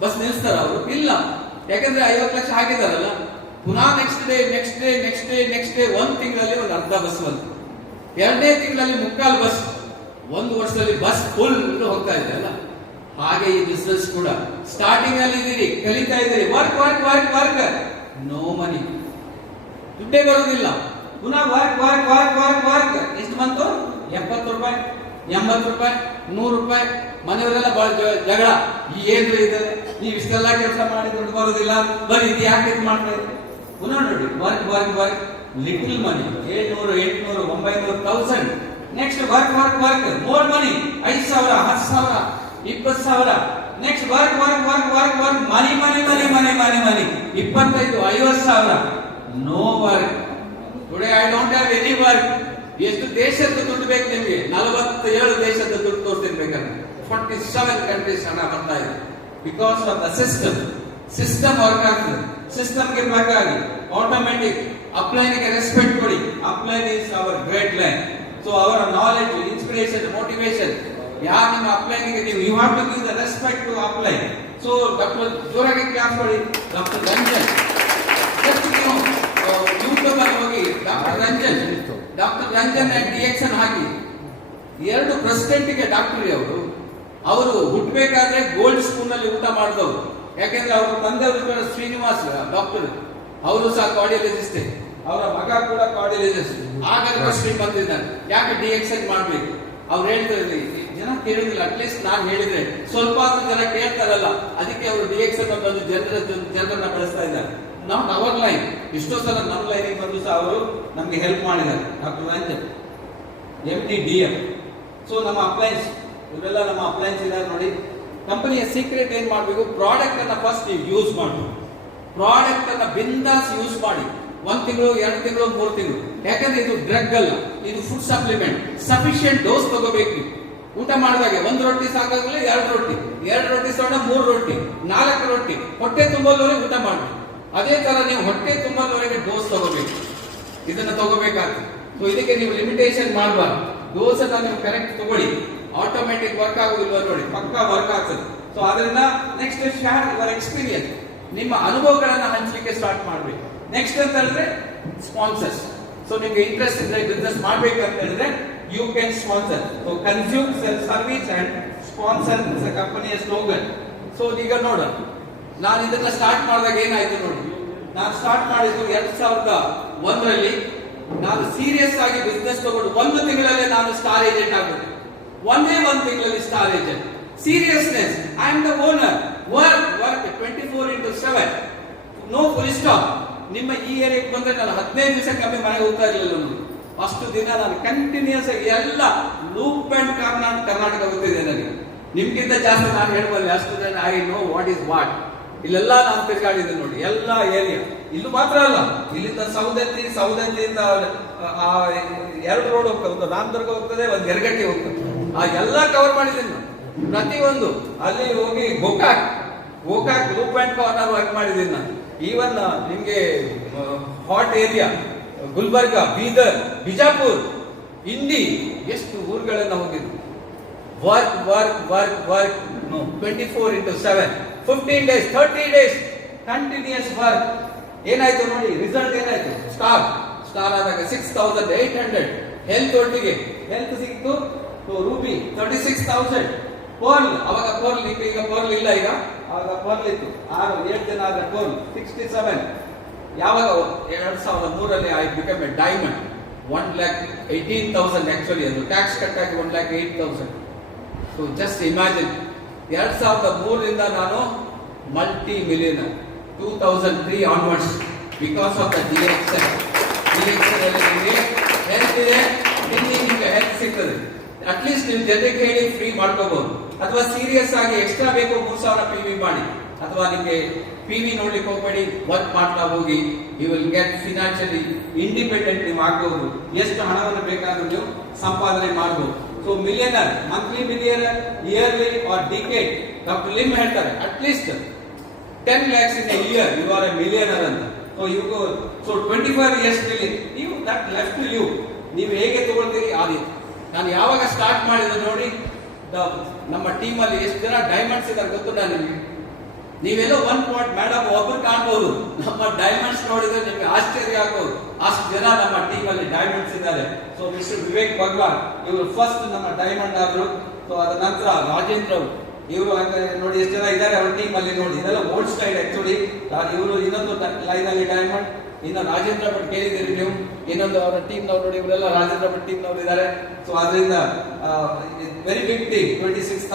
ಬಸ್ ನಿಲ್ಸ್ತಾರ ಅವರು. ಇಲ್ಲ. ಯಾಕಂದ್ರೆ ಐವತ್ತು ಲಕ್ಷ ಹಾಕಿದಾರಲ್ಲ ಪುನಃ next day next day next day next day ಒಂದು ತಿಂಗಳಲ್ಲಿ ಒಂದು ಅರ್ಧ ಬಸ್ ಬಂತು. ಎರಡನೇ ತಿಂಗಳಲ್ಲಿ ಮುಕ್ಕಾಲು ಬಸ್ ಒಂದು ವರ್ಷದಲ್ಲಿ ಬಸ್ ಫುಲ್ ಹೋಗ್ತಾ ಇದೆ ಅಲ್ಲ. ಹಾಗೆ ಈ ಬಿಸ್ನೆಸ್ ಕೂಡ. ಸ್ಟಾರ್ಟಿಂಗ್ ಅಲ್ಲಿ ಇದೀರಿ, ಕಲಿತಾ ಇದ್ದೀರಿ. Work work work work no money ದುಡ್ಡೇ ಬರೋದಿಲ್ಲ. ಪುನಃ work work work work work ಎಷ್ಟು ಬಂತು? ಎಪ್ಪತ್ತು ರೂಪಾಯಿ, ಎಂಬತ್ತು ರೂಪಾಯಿ, ನೂರು ರೂಪಾಯಿ. ಮನೆಯವರೆಲ್ಲ ಬಹಳ ಜಗಳ. ಈ ಏನ್ರಿ ಇದೆ? ನೀವು ಇಷ್ಟೆಲ್ಲ ಕೆಲಸ ಮಾಡಿ ದುಡ್ಡು ಬರೋದಿಲ್ಲ. ಬರೀ ಇದು ಯಾಕೆ ಇದು ಮಾಡ್ತಾ ಇದ್ದೀರಿ? ಪುನಃ ನೋಡಿ work work work little money ಏಳ್ನೂರು, ಎಂಟ್ನೂರು, ಒಂಬೈನೂರು thousand next work work work more money ಐದು ಸಾವಿರ, ಹತ್ತು ಸಾವಿರ, ಇಪ್ಪತ್ತು ಸಾವಿರ. Next work work work work work money money money money money money ಇಪ್ಪತ್ತೈದು ಐವತ್ತು ಸಾವಿರ no work today I don't have any work ಎಷ್ಟು ದೇಶದ ದುಡ್ಡು ಬೇಕು ನಿಮಗೆ? ನಲವತ್ತೇಳು ದೇಶದ ದುಡ್ಡು ತೋರಿಸಿರ್ಬೇಕಾದ್ರೆ ಫಾರ್ಟಿ ಸೆವೆನ್ ಕಂಟ್ರೀಸ್ ಹಣ ಬರ್ತಾ ಇದೆ. Because of the system system work ಆಗ್ತದೆ. ಸಿಸ್ಟಮ್ಗೆ ಬೇಕಾಗಿ ಆಟೋಮೆಟಿಕ್ ಅಪ್ಲೈನ್ಗೆ ರೆಸ್ಪೆಕ್ಟ್ ಕೊಡಿ. Upline is our great line so ಅವರ ನಾಲೆಜ್ ಇನ್ಸ್ಪಿರೇಷನ್ ಮೋಟಿವೇಶನ್ ಯಾರು ನಿಮ್ಮ ಅಪ್ಲೈನಿಗೆ ನೀವು you have to give the respect to upline so doctor ಜೋರಾಗಿ ಕ್ಲಾಸ್ ಮಾಡಿ. ಡಾಕ್ಟರ್ ರಂಜನ್. ಜಸ್ಟ್ ನೀವು ಯೂಟ್ಯೂಬ್ ಅಲ್ಲಿ ಹೋಗಿ doctor Ranjan doctor Ranjan and ಹಾಕಿ. ಎರಡು ಪ್ರೆಸಿಡೆಂಟ್ಗೆ ಡಾಕ್ಟರ್ ಅವರು. ಅವರು ಹುಟ್ಟಬೇಕಾದ್ರೆ ಗೋಲ್ಡ್ ಸ್ಪೂನ್ ಅಲ್ಲಿ ಊಟ ಮಾಡಿದವರು. ಯಾಕೆಂದ್ರೆ ಅವರು ತಂದೆಯವರು ಕೂಡ ಶ್ರೀನಿವಾಸ್ ಡಾಕ್ಟರ್ ಅವರು ಸಹ ಕಾರ್ಡಿಯಾಲಜಿಸ್ಟ್ ಅವರ ಮಗ ಕೂಡ ಕಾರ್ಡಿಯಾಲಜಿಸ್ಟ್ ಆಗ ಶ್ರೀ ಬಂದಿದ್ದಾರೆ ಯಾಕೆ ಡಿಎಕ್ಷನ್ ಮಾಡ್ಬೇಕು? ಅವ್ರು ಹೇಳ್ತಾ ಇದ್ರು ಈ ಜನ ಕೇಳುದಿಲ್ಲ ಅಟ್ಲೀಸ್ಟ್ ನಾನು ಹೇಳಿದ್ರೆ. ಸ್ವಲ್ಪ ಜನ ಕೇಳ್ತಾರಲ್ಲ, ಅದಕ್ಕೆ ಅವರು ಅನ್ನು ಬಂದು ಜನರ ಜನರನ್ನ ಬೆಳೆಸ್ತಾ ಇದ್ದಾರೆ. ನಾಟ್ ಅವರ್ ಲೈನ್ ಎಷ್ಟೋ ಸಲ ನಮ್ಮ ಲೈನಿಗೆ ಬಂದು ಸಹ ಅವರು ನಮ್ಗೆ ಹೆಲ್ಪ್ ಮಾಡಿದ್ದಾರೆ. Doctor Ranjan M T D M so ನಮ್ಮ ಅಪ್ಲೈನ್ಸ್ ಇವರೆಲ್ಲ ನಮ್ಮ ಅಪ್ಲೈನ್ಸ್ ಇದ್ದಾರೆ ನೋಡಿ. ಕಂಪನಿಯ ಸೀಕ್ರೆಟ್ ಏನ್ ಮಾಡಬೇಕು? ಪ್ರಾಡಕ್ಟ್ ಅನ್ನ ಫಸ್ಟ್ ನೀವು ಯೂಸ್ ಮಾಡಬೇಕು. ಪ್ರಾಡಕ್ಟ್ ಅನ್ನ ಬಿಂದಾಸ್ ಯೂಸ್ ಮಾಡಿ. ಒಂದ್ ತಿಂಗಳು, ಎರಡು ತಿಂಗಳು, ಮೂರು ತಿಂಗಳು. ಯಾಕಂದ್ರೆ ಇದು ಡ್ರಗ್ ಅಲ್ಲ. ಇದು ಫುಡ್ ಸಪ್ಲಿಮೆಂಟ್ ಸಫಿಶಿಯಂಟ್ ಡೋಸ್ ತಗೋಬೇಕು. ಊಟ ಮಾಡಿದಾಗ ಒಂದು ರೊಟ್ಟಿ ಸಾಕಾಗಲ್ಲ ಎರಡು ರೊಟ್ಟಿ ಎರಡು ರೊಟ್ಟಿ ಸಣ್ಣ ಮೂರು ರೊಟ್ಟಿ, ನಾಲ್ಕು ರೊಟ್ಟಿ, ಹೊಟ್ಟೆ ತುಂಬಲ್ವರೆಗೆ ಊಟ ಮಾಡಿ ಅದೇ ತರ ನೀವು ಹೊಟ್ಟೆ ತುಂಬಲ್ವರೆಗೆ ಡೋಸ್ ತಗೋಬೇಕು. ಇದನ್ನ ತಗೋಬೇಕಾಗ್ತದೆ. ಸೊ ಇದಕ್ಕೆ ನೀವು ಲಿಮಿಟೇಷನ್ ಮಾಡಬಾರ್ದು. ಡೋಸ್ ಅನ್ನ ನೀವು ಕರೆಕ್ಟ್ ತಗೊಳ್ಳಿ. ಆಟೋಮೆಟಿಕ್ ವರ್ಕ್ ಆಗುದಿಲ್ಲ ನೋಡಿ, ಪಕ್ಕಾ ವರ್ಕ್ ಆಗ್ತದೆ. ಸೊ ಅದರಿಂದ ನೆಕ್ಸ್ಟ್ ಶೇರ್ ಯುವರ್ ಎಕ್ಸ್ಪೀರಿಯನ್ಸ್ ನಿಮ್ಮ ಅನುಭವಗಳನ್ನ ಹಂಚಲಿಕ್ಕೆ ಸ್ಟಾರ್ಟ್ ಮಾಡಬೇಕು. ನೆಕ್ಸ್ಟ್ ಅಂತ ಹೇಳಿದ್ರೆ ಸ್ಪಾನ್ಸರ್ಸ್ ಸೊ ನಿಮ್ಗೆ ಇಂಟ್ರೆಸ್ಟ್ ಇದ್ರೆ ಬಿಸ್ನೆಸ್ ಅಂತ ಹೇಳಿದ್ರೆ you can sponsor so consume service is sponsor ಕಂಪನಿಯ slogan. ಸೊ ಈಗ ನೋಡ. ನಾನು ಇದನ್ನ ಸ್ಟಾರ್ಟ್ ಮಾಡಿದಾಗ ಏನಾಯ್ತು ನೋಡಿ. ನಾನು ಸ್ಟಾರ್ಟ್ ಮಾಡಿದ್ದು ಎರಡ್ ಸಾವಿರದ ಒಂದರಲ್ಲಿ ನಾನು ಸೀರಿಯಸ್ ಆಗಿ ಬಿಸ್ನೆಸ್ ತಗೊಂಡು ಒಂದು ತಿಂಗಳಲ್ಲೇ ನಾನು ಸ್ಟಾರ್ ಏಜೆಂಟ್ ಆಗುತ್ತೆ ಒಂದೇ ಒಂದು ತಿಂಗಳಲ್ಲಿ star agent seriousness I am the owner work work twenty four into seven no full stop ನಿಮ್ಮ ಈ ಏರಿಯಾಗೆ ಬಂದ್ರೆ ನಾನು ಹದಿನೈದು ದಿವಸ ಕಮ್ಮಿ ಮನೆಗೆ ಹೋಗ್ತಾ ಇರಲಿಲ್ಲ ನಾನು. ಅಷ್ಟು ದಿನ ನಾನು ಕಂಟಿನ್ಯೂಸ್ ಆಗಿ ಎಲ್ಲ ಲೂಪ್ ಅಂಡ್ ಕರ್ನಾಟಕ ಕರ್ನಾಟಕ ಗೊತ್ತಿದೆ ನನಗೆ. ನಿಮ್ಗಿಂತ ಜಾಸ್ತಿ ನಾನು ಹೇಳ್ಬಲ್ಲೆ ಅಷ್ಟು ದಿನ I know what is what ಇಲ್ಲೆಲ್ಲ ನಾನು ತಿರುಗಾಡಿದ್ದೆ ನೋಡಿ, ಎಲ್ಲ ಏರಿಯಾ ಇಲ್ಲೂ ಮಾತ್ರ ಅಲ್ಲ, ಇಲ್ಲಿಂದ ಸೌದತ್ತಿ, ಸೌದತ್ತಿಯಿಂದ ಎರಡು ರೋಡ್ ಹೋಗ್ತದೆ, ಒಂದು ರಾಮದುರ್ಗ ಹೋಗ್ತದೆ, ಒಂದು ಎರಗಟ್ಟಿ ಹೋಗ್ತದೆ. ಆ ಎಲ್ಲ ಕವರ್ ಮಾಡಿದ್ದೀನಿ ನಾನು. ಪ್ರತಿಯೊಂದು, ಅಲ್ಲಿ ಹೋಗಿ Gokak Gokak loop and corner work ಮಾಡಿದ್ದೀನಿ ನಾನು. ಈವನ್ ನಿಮಗೆ ಹಾಟ್ ಏರಿಯಾ ಗುಲ್ಬರ್ಗ, ಬೀದರ್, ಬಿಜಾಪುರ್, ಇಂಡಿ, ಎಷ್ಟು ಊರುಗಳನ್ನ ಹೋಗಿದ್ದು work work work work twenty four into seven fifteen days thirty days continues work ಏನಾಯ್ತು ನೋಡಿ ರಿಸಲ್ಟ್ ಏನಾಯ್ತು? ಸ್ಟಾರ್ ಸ್ಟಾರ್ ಆದಾಗ six thousand eight hundred health ಒಟ್ಟಿಗೆ. ಹೆಲ್ತ್ ಸಿಕ್ತು rupee thirty six thousand pearl ಅವಾಗ ಪರ್ಲ್ ಈಗ ಪರ್ಲ್ ಇಲ್ಲ ಈಗ. ಆವಾಗ ಪರ್ಲ್ ಇತ್ತು. ಆರು, ಏಳು ಜನ ಆದ್ರೆ ಪರ್ಲ್ ಸಿಕ್ಸ್ಟಿ ಸೆವೆನ್ ಯಾವಾಗ ಎರಡ್ ಸಾವಿರದ ಮೂರಲ್ಲಿ I become a diamond? One lakh eighteen thousand actually ಅದು. ಟ್ಯಾಕ್ಸ್ ಕಟ್ ಆಗಿ one lakh eight thousand so just imagine ಎರಡ್ ಸಾವಿರದ ಮೂರರಿಂದ ನಾನು multi million two thousand three onwards because of the G X D X ನಿಮಗೆ health ಇದೆ. ಇಲ್ಲಿ ನಿಮಗೆ ಹೆಲ್ತ್ ಸಿಗ್ತದೆ. ಅಟ್ಲೀಸ್ಟ್ ನೀವು ಜನರಿಗೆ ಹೇಳಿ ಫ್ರೀ ಮಾಡ್ಕೋಬಹುದು. ಅಥವಾ ಸೀರಿಯಸ್ ಆಗಿ ಎಕ್ಸ್ಟ್ರಾ ಬೇಕು ಮೂರು ಸಾವಿರ ಪಿ ವಿ ಮಾಡಿ. ಅಥವಾ ನಿಮಗೆ ಪಿ ವಿ ನೋಡ್ಲಿಕ್ಕೆ ಹೋಗ್ಬೇಡಿ ವರ್ಕ್ ಮಾಡ್ತಾ ಹೋಗಿ. You will get financially independent ನೀವು ಆಗ್ಬಹುದು ಎಷ್ಟು ಹಣವನ್ನು ಬೇಕಾದ್ರೂ ನೀವು ಸಂಪಾದನೆ ಮಾಡಬಹುದು so millionaire monthly millionaire yearly or ಡಿಕೆಟ್ doctor ಲಿಮ್ ಹೇಳ್ತಾರೆ at least ten lakhs in year you are a millionaire ಅಂತ. So you so twenty five ಇಯರ್ಸ್ನಲ್ಲಿ ನೀವು ದಟ್ ಲೆಫ್ಟ್ ಯು ನೀವು ಹೇಗೆ ತಗೊಳ್ತೀರಿ? ಆ ನಾನು ಯಾವಾಗ ಸ್ಟಾರ್ಟ್ ಮಾಡಿದ್ರು ನೋಡಿ ನಮ್ಮ ಟೀಮಲ್ಲಿ ಎಷ್ಟು ಜನ ಡೈಮಂಡ್ಸ್ ಇದ್ದಾರೆ ಗೊತ್ತು ನಿಮಗೆ? ನೀವೆಲ್ಲೋ ಒನ್ ಪಾಯಿಂಟ್ ಮೇಡಮ್ ಒಬ್ಬರು ಕಾಣ್ಬೋದು. ನಮ್ಮ ಡೈಮಂಡ್ಸ್ ನೋಡಿದ್ರೆ ನಿಮ್ಗೆ ಆಶ್ಚರ್ಯ ಆಗ್ಬೋದು. ಅಷ್ಟು ಜನ ನಮ್ಮ ಟೀಮ್ ಅಲ್ಲಿ ಡೈಮಂಡ್ಸ್ ಇದ್ದಾರೆ. ಸೊ ಮಿಸ್ಟರ್ ವಿವೇಕ್ ಭಗವಾನ್, ಇವರು ಫಸ್ಟ್ ನಮ್ಮ ಡೈಮಂಡ್ ಆದ್ರು. ಸೊ ಅದ ನಂತರ ರಾಜೇಂದ್ರ ಇವರು ನೋಡಿ ಎಷ್ಟು ಜನ ಇದ್ದಾರೆ ಅವ್ರ ಟೀಮ್ ಅಲ್ಲಿ ನೋಡಿ. ಇದೆಲ್ಲ ಓಲ್ಡ್ ಸ್ಟೈಲ್ ಆಕ್ಚುಲಿ ಇವರು ಇನ್ನೊಂದು ಲೈನ್ ಅಲ್ಲಿ ಡೈಮಂಡ್ ಇನ್ನು ರಾಜೇಂದ್ರ ಭಟ್ ಕೇಳಿದ್ದೀರಿ ನೀವು. ಇನ್ನೊಂದು ಅವರ ಟೀಮ್ ನವರು ನೋಡಿ, ಇವರೆಲ್ಲ ರಾಜೇಂದ್ರ ಭಟ್ ಟೀಮ್ ನವರು ಇದ್ದಾರೆ. ಸೊ ಅದರಿಂದ very big team twenty six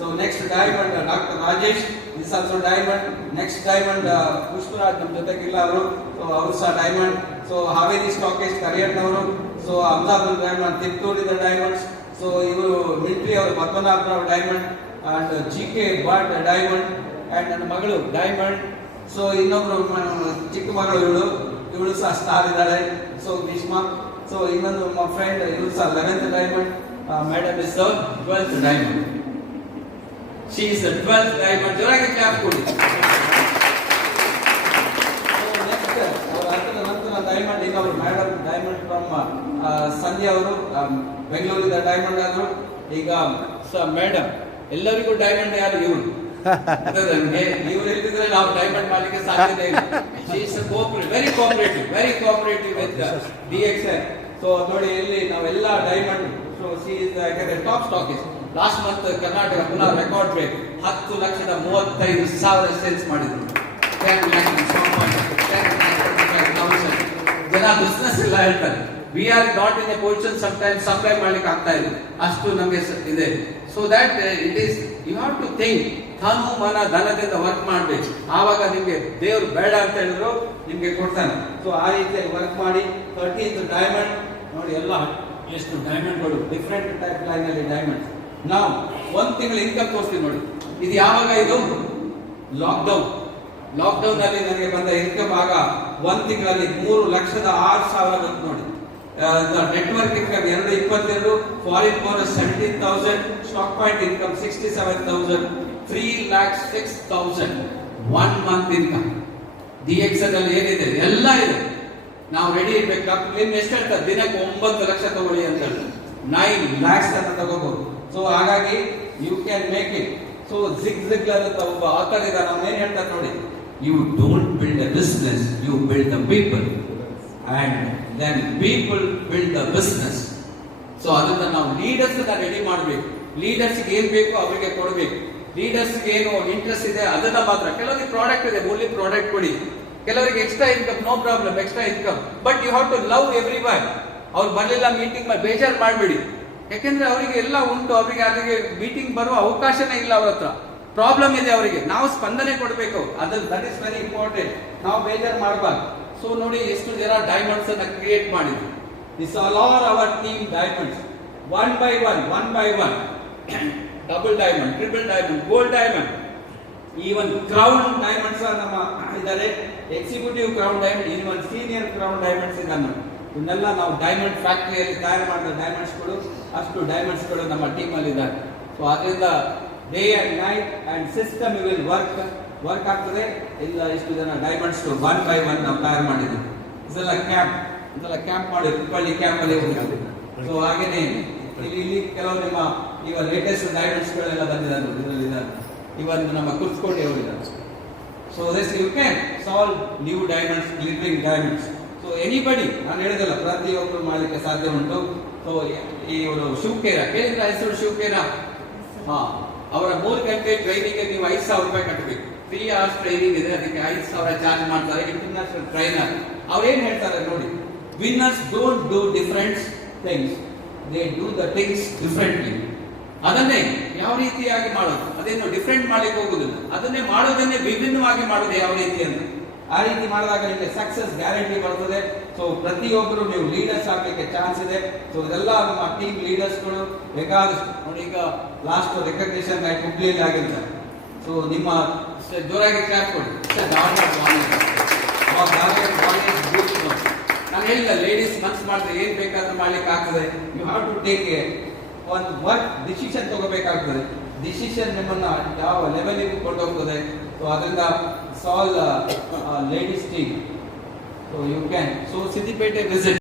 thousand so next diamond doctor Rajesh is also diamond next diamond Pushparaj ನಮ್ಮ ಜೊತೆಗಿಲ್ಲ ಅವರು. ಸೊ ಅವರು ಸಹ ಡೈಮಂಡ್ ಸೊ ಹಾವೇರಿ ಸ್ಟಾಕೇಜ್ ಕರಿಯಣ್ಣವರು. ಸೊ ಅಹಮದಾಬಾದ್ ಡೈಮಂಡ್ ತಿಪ್ಟೂರ್ ಇದ ಡೈಮಂಡ್ಸ್ ಸೊ ಇವರು ಮಿಲಿಟರಿ ಅವರು Padmanabha Rao diamond and G K Bhat diamond and ನನ್ನ ಮಗಳು ಡೈಮಂಡ್ ಸೊ ಇನ್ನೊಬ್ರು ಚಿಕ್ಕ ಮಗಳು ಇವಳು. ಇವಳು ಸಹ ಸ್ಟಾರ್ ಇದ್ದಾಳೆ. ಸೊ ಭೀಷ್ಮ ಸೊ ಇನ್ನೊಂದು ನಮ್ಮ ಫ್ರೆಂಡ್ ಇವಳು ಸಹ eleventh diamond madam is twelfth diamond she is twelfth diamond ಜೋರಾಗಿ ಕ್ಲಾಪ್ ಕೊಡಿ ಅವ್ರ ಡೈಮಂಡ್ ಇನ್ನೊಬ್ರು ಮೇಡಮ್ ಡೈಮಂಡ್ ಫ್ರಮ್ ಸಂಧ್ಯಾ ಅವರು ಬೆಂಗಳೂರಿನ ಡೈಮಂಡ್ ಆದ್ರು. ಈಗ ಮೇಡಮ್ ಎಲ್ಲರಿಗೂ ಡೈಮಂಡ್ ಯಾರು? ಇವರು. ಇವ್ರು ಇರ್ತಿದ್ರೆ ನಾವು ಡೈಮಂಡ್ ಮಾಡ್ಲಿಕ್ಕೆ ಸಾಧ್ಯತೆ ಇಲ್ಲ. Very cooperative very cooperative with D X so ನೋಡಿ, ಇಲ್ಲಿ ನಾವೆಲ್ಲ diamond so she is top stock is last month Karnataka ಪುನಃ ರೆಕಾರ್ಡ್ ಬ್ರೇಕ್ ಹತ್ತು ಲಕ್ಷದ ಮೂವತ್ತೈದು ಸಾವಿರ ಸೇಲ್ಸ್ ಮಾಡಿದ್ರು. 10 lakh and 4.5, 10 lakh 35,000. ಜನ ಬಿಸ್ನೆಸ್ ಎಲ್ಲ ಹೇಳ್ತಾರೆ. We are not in a position some time supply ಮಾಡ್ಲಿಕ್ಕೆ ಆಗ್ತಾ ಇಲ್ಲ. ಅಷ್ಟು ನಮಗೆ ಇದೆ. So that it is you have to think ತಮ್ಮ ಮನ ಧನದಿಂದ ವರ್ಕ್ ಮಾಡ್ಬೇಕು. ಆವಾಗ ನಿಮಗೆ ದೇವ್ರು ಬೇಡ ಅಂತ ಹೇಳಿದ್ರು ನಿಮಗೆ ಕೊಡ್ತಾನೆ. ಸೊ ಆ ರೀತಿಯಾಗಿ ವರ್ಕ್ ಮಾಡಿ ತರ್ಟೀನ್ತ್ ಡೈಮಂಡ್ ನೋಡಿ ಎಲ್ಲ ಎಷ್ಟು ಡೈಮಂಡ್ಗಳು ಡಿಫ್ರೆಂಟ್ ಟೈಪ್ ಲೈನ್ ಅಲ್ಲಿ ಡೈಮಂಡ್ ನಾವು ಒಂದು ತಿಂಗಳ ಇನ್ಕಮ್ ತೋರಿಸ್ತೀವಿ ನೋಡಿ. ಇದು ಯಾವಾಗ ಇದು? ಲಾಕ್ಡೌನ್ ಲಾಕ್ಡೌನ್ ಅಲ್ಲಿ ನನಗೆ ಬಂದ ಇನ್ಕಮ್ ಆಗ ಒಂದು ತಿಂಗಳಲ್ಲಿ ಮೂರು ಲಕ್ಷದ ಆರು ಸಾವಿರ ಬಂತು ನೋಡಿ. ನೆಟ್ವರ್ಕ್ ಇನ್ಕಮ್ ಎರಡು ಇಪ್ಪತ್ತೆರಡು foreign bonus seventeen thousand stock point income sixty seven thousand three lakh six thousand one month income D X ಅಲ್ಲಿ ಏನಿದೆ? ಎಲ್ಲ ಇದೆ. ನಾವು ರೆಡಿ ಇರ್ಬೇಕು. ಡಾಕ್ಟರ್ ಎಷ್ಟು ಹೇಳ್ತಾರೆ? ದಿನಕ್ಕೆ ಒಂಬತ್ತು ಲಕ್ಷ ತಗೊಳ್ಳಿ ಅಂತ ಹೇಳಿ ನೈನ್ ಲ್ಯಾಕ್ಸ್ ಅಂತ ತಗೋಬಹುದು ಸೊ ಹಾಗಾಗಿ you can make it so Zig Zig ಅಂತ ಒಬ್ಬ ಆಕರ್ ನಾವು ಏನ್ ಹೇಳ್ತಾರೆ ನೋಡಿ? You don't build a business you build the people and then people build the business so ಅದನ್ನ ನಾವು ಲೀಡರ್ಸ್ ರೆಡಿ ಮಾಡ್ಬೇಕು. ಲೀಡರ್ಸ್ ಏನ್ ಬೇಕು ಅವರಿಗೆ ಕೊಡಬೇಕು. ಲೀಡರ್ಸ್ ಏನು ಇಂಟ್ರೆಸ್ಟ್ ಇದೆ, ಅದನ್ನ ಮಾತ್ರ. ಕೆಲವರಿಗೆ ಪ್ರಾಡಕ್ಟ್ ಇದೆ ಓನ್ಲಿ ಪ್ರಾಡಕ್ಟ್ ಕೊಡಿ. ಕೆಲವರಿಗೆ extra income no problem extra income but you have to love everyone ಅವ್ರು ಬರಲಿಲ್ಲ ಮೀಟಿಂಗ್ ಬೇಜಾರು ಮಾಡಬೇಡಿ. ಯಾಕೆಂದ್ರೆ ಅವರಿಗೆ ಎಲ್ಲ ಉಂಟು, ಅವರಿಗೆ ಅದಕ್ಕೆ ಮೀಟಿಂಗ್ ಬರುವ ಅವಕಾಶನೇ ಇಲ್ಲ ಅವ್ರ ಹತ್ರ. ಪ್ರಾಬ್ಲಮ್ ಇದೆ ಅವರಿಗೆ. ನಾವು ಸ್ಪಂದನೆ ಕೊಡಬೇಕು ಅದು ದಟ್ ಇಸ್ ವೆರಿ ಇಂಪಾರ್ಟೆಂಟ್ ನಾವು ಬೇಜಾರು ಮಾಡಬಾರ್ದು. ಸೊ ನೋಡಿ, ಎಷ್ಟು ಜನ ಡೈಮಂಡ್ಸ್ ಅನ್ನ ಕ್ರಿಯೇಟ್ ಮಾಡಿದ್ರು. This all all our team diamonds one by one one by one double diamond triple diamond gold diamond even crown diamonds ನಮ್ಮ ಇದ್ದಾರೆ. Executive crown diamond even senior crown diamonds ಇದನ್ನು ಇವನ್ನೆಲ್ಲ ನಾವು ಡೈಮಂಡ್ ಫ್ಯಾಕ್ಟರಿಯಲ್ಲಿ ತಯಾರು ಮಾಡಿದ ಡೈಮಂಡ್ಸ್ಗಳು ಅಷ್ಟು ಡೈಮಂಡ್ಸ್ಗಳು ನಮ್ಮ ಟೀಮ್ ಅಲ್ಲಿ ಇದ್ದಾರೆ ಸೊ ಅದರಿಂದ day and night and system will work work ಆಗ್ತದೆ. ಇಲ್ಲ, ಇಷ್ಟು ಜನ ಡೈಮಂಡ್ಸ್ ಒನ್ ಬೈ ಒನ್ ನಾವು ತಯಾರು ಮಾಡಿದ್ದೀವಿ. ಇದೆಲ್ಲ ಕ್ಯಾಂಪ್ ಇದೆಲ್ಲ ಕ್ಯಾಂಪ್ ಮಾಡಿ ಹುಬ್ಬಳ್ಳಿ ಕ್ಯಾಂಪ್ ಅಲ್ಲಿ ಹೋಗಿರೋದು ಸೊ ಹಾಗೇನೆ ಇಲ್ಲಿ. ಇಲ್ಲಿ ಕೆಲವು ನಿಮ್ಮ ಈಗ ಲೇಟೆಸ್ಟ್ ಡೈಮಂಡ್ಸ್ ಗಳೆಲ್ಲ ಬಂದಿದ್ದಾರೆ ಇದರಲ್ಲಿ ಇವನ್ ನಮ್ಮ ಕುರ್ಸ್ಕೊಂಡು ಹೋಗಿದ್ದಾರೆ so this you can solve new diamonds glittering diamonds so anybody ನಾನು ಹೇಳಿದಲ್ಲ ಪ್ರತಿಯೊಬ್ಬರು ಮಾಡಲಿಕ್ಕೆ ಸಾಧ್ಯ ಉಂಟು. ಸೊ ಇವರು ಶಿವಕೇರ ಕೇಳಿದ್ರ ಹೆಸರು ಶಿವಕೇರ. ಹಾ, ಅವರ ಮೂರು ಗಂಟೆ ಟ್ರೈನಿಂಗ್ ನೀವು ಐದು ಸಾವಿರ ರೂಪಾಯಿ ಕಟ್ಟಬೇಕು ತ್ರೀ ಅವರ್ಸ್ ಟ್ರೈನಿಂಗ್ ಇದೆ, ಅದಕ್ಕೆ ಐದು ಸಾವಿರ ಚಾರ್ಜ್ ಮಾಡ್ತಾರೆ. ಇಂಟರ್ನ್ಯಾಷನಲ್ ಟ್ರೈನರ್ ಅವ್ರೇನ್ ಹೇಳ್ತಾರೆ ನೋಡಿ winners don't do different things they do the things differently ಅದನ್ನೇ ಯಾವ ರೀತಿಯಾಗಿ ಮಾಡೋದು? ಅದೇನು ಡಿಫ್ರೆಂಟ್ ಮಾಡ್ಲಿಕ್ಕೆ ಹೋಗುದಿಲ್ಲ. ಅದನ್ನೇ ಮಾಡೋದನ್ನೇ ವಿಭಿನ್ನವಾಗಿ ಮಾಡೋದು ಯಾವ ರೀತಿ ಅಂತ. ಆ ರೀತಿ ಮಾಡಿದಾಗ ನಿಮಗೆ ಸಕ್ಸಸ್ ಗ್ಯಾರಂಟಿ ಬರ್ತದೆ. ಸೊ ಪ್ರತಿಯೊಬ್ಬರು ನೀವು ಲೀಡರ್ಸ್ ಆಗ್ಲಿಕ್ಕೆ ಚಾನ್ಸ್ ಇದೆ. ಸೊ ಇದೆಲ್ಲ ನಮ್ಮ ಟೀಮ್ ಲೀಡರ್ಸ್ಗಳು ಬೇಕಾದಷ್ಟು. ನೋಡಿ ಈಗ ಲಾಸ್ಟ್ ರೆಕಗ್ನಿಷನ್ ಆಗಿ ಹುಬ್ಳಿಯಲ್ಲಿ ಆಗಿರ್ತಾರೆ ಸೊ ನಿಮ್ಮ ಜೋರಾಗಿ ಕ್ಲಾಪ್ ಕೊಡಿ. ನಾನು ಹೇಳಿಲ್ಲ ಲೇಡೀಸ್ ಮನ್ಸ್ ಮಾಡಿದ್ರೆ ಏನ್ ಬೇಕಾದ್ರೂ ಮಾಡ್ಲಿಕ್ಕೆ ಆಗ್ತದೆ. You have to take a ಒಂದು ವರ್ಕ್ ಡಿಸಿಷನ್ ತಗೋಬೇಕಾಗ್ತದೆ. ಡಿಸಿಷನ್ ನಿಮ್ಮನ್ನ ಯಾವ ಲೆವೆಲಿಗೆ ಕೊಂಡೋಗ್ತದೆ. ಸೊ ಅದರಿಂದ ಸಾಲ್ ladies team so you can so Siddipet visit